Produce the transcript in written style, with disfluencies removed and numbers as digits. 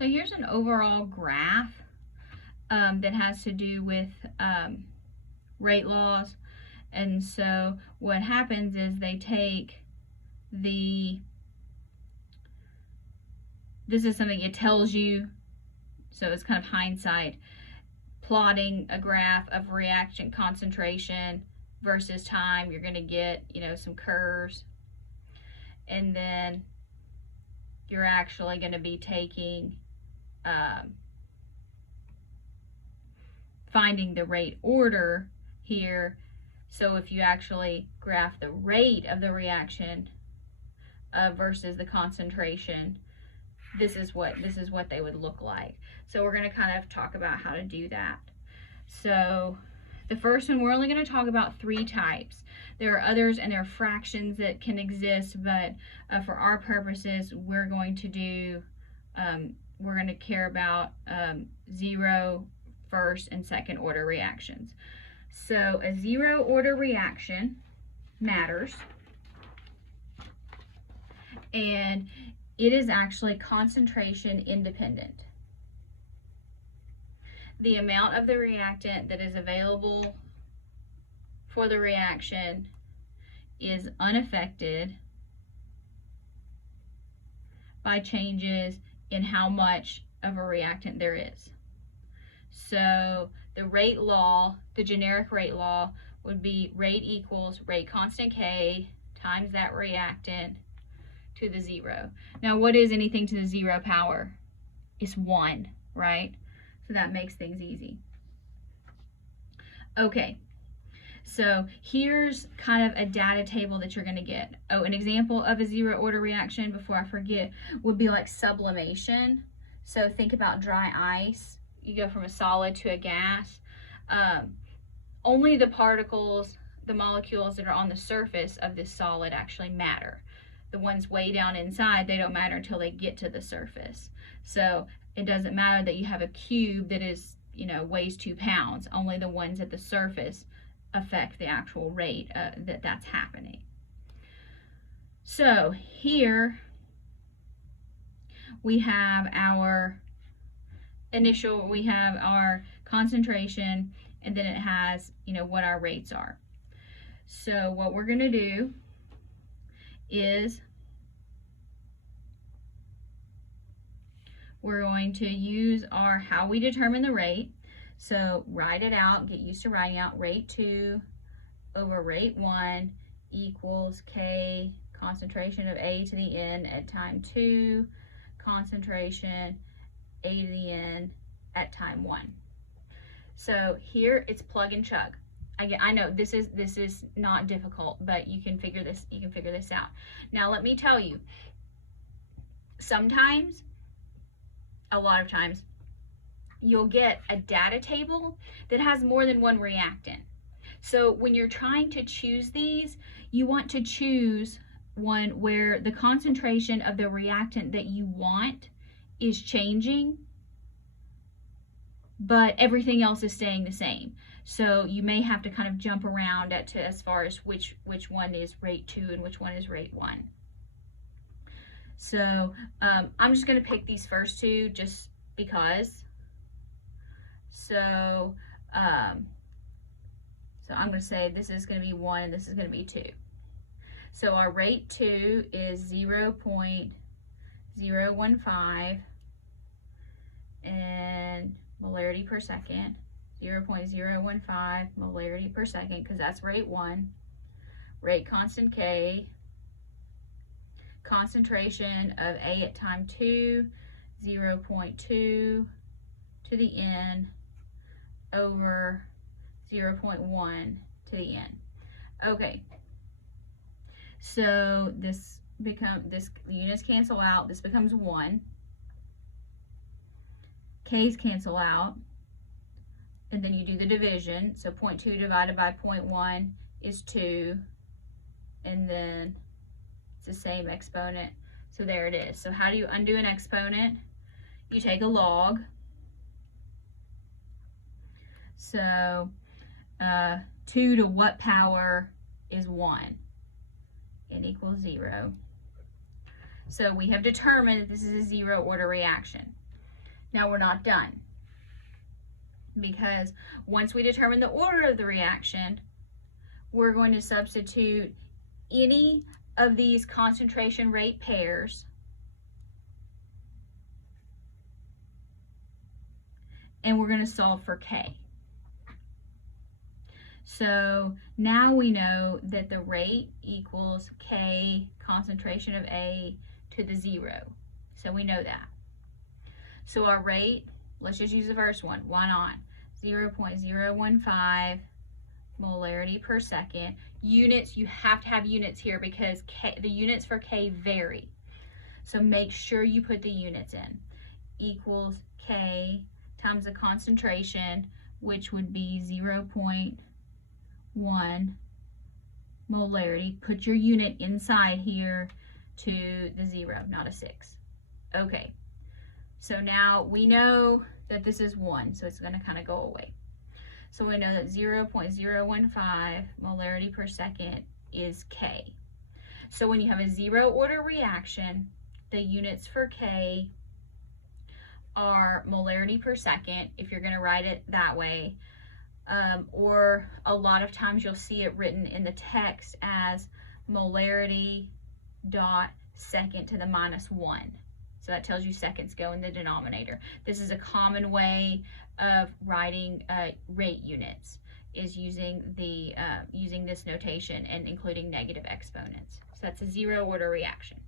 So here's an overall graph that has to do with rate laws. And so what happens is they take this is something it tells you, so it's kind of hindsight, plotting a graph of reaction concentration versus time. You're going to get, some curves. And then you're actually going to be taking, finding the rate order here. So if you actually graph the rate of the reaction versus the concentration, this is what they would look like. So we're going to kind of talk about how to do that. So the first one, we're only going to talk about 3 types. There are others and there are fractions that can exist, but for our purposes, we're going to care about 0, first, and second order reactions. So a 0 order reaction matters, and it is actually concentration independent. The amount of the reactant that is available for the reaction is unaffected by changes in how much of a reactant there is. So the rate law, the generic rate law, would be rate equals rate constant K times that reactant to the 0. Now, what is anything to the 0 power? It's 1, right? So that makes things easy. Okay, so here's kind of a data table that you're going to get. Oh, an example of a 0 order reaction, before I forget, would be like sublimation. So think about dry ice. You go from a solid to a gas. Only the particles, the molecules that are on the surface of this solid actually matter. The ones way down inside, they don't matter until they get to the surface. So it doesn't matter that you have a cube that is, weighs 2 pounds. Only the ones at the surface affect the actual rate that's happening. So here we have our we have our concentration, and then it has, what our rates are. So what we're going to do is we're going to use how we determine the rate. So write it out, get used to writing out rate 2 over rate 1 equals K concentration of A to the N at time 2, concentration A to the N at time 1. So here it's plug and chug. I know this is not difficult, but you can figure this out. Now let me tell you, sometimes, a lot of times, you'll get a data table that has more than one reactant. So when you're trying to choose these, you want to choose one where the concentration of the reactant that you want is changing, but everything else is staying the same. So you may have to kind of jump around as far as which one is rate 2 and which one is rate 1. So I'm just going to pick these first 2 just because. So I'm going to say this is going to be 1 and this is going to be 2. So our rate 2 is 0.015 and molarity per second. 0.015 molarity per second, because that's rate 1. Rate constant K, concentration of A at time 2, 0.2 to the N over 0.1 to the N. Okay, so this units cancel out, this becomes 1. K's cancel out, and then you do the division. So 0.2 divided by 0.1 is 2, and then it's the same exponent. So there it is. So how do you undo an exponent? You take a log. So 2 to what power is 1? N equals 0. So we have determined that this is a 0 order reaction. Now we're not done, because once we determine the order of the reaction, we're going to substitute any of these concentration rate pairs and we're going to solve for K. So now we know that the rate equals K concentration of A to the 0. So we know that. So our rate, let's just use the first one. Why not? 0.015 molarity per second. Units, you have to have units here because the units for K vary. So make sure you put the units in. Equals K times the concentration, which would be 0.1 molarity. Put your unit inside here to the 0, not a 6. Okay. So now we know that this is 1, so it's going to kind of go away. So we know that 0.015 molarity per second is K. So when you have a 0 order reaction, the units for K are molarity per second, if you're going to write it that way. Or a lot of times you'll see it written in the text as molarity dot second to the -1. So that tells you seconds go in the denominator. This is a common way of writing rate units, is using the using this notation and including negative exponents. So that's a 0 order reaction.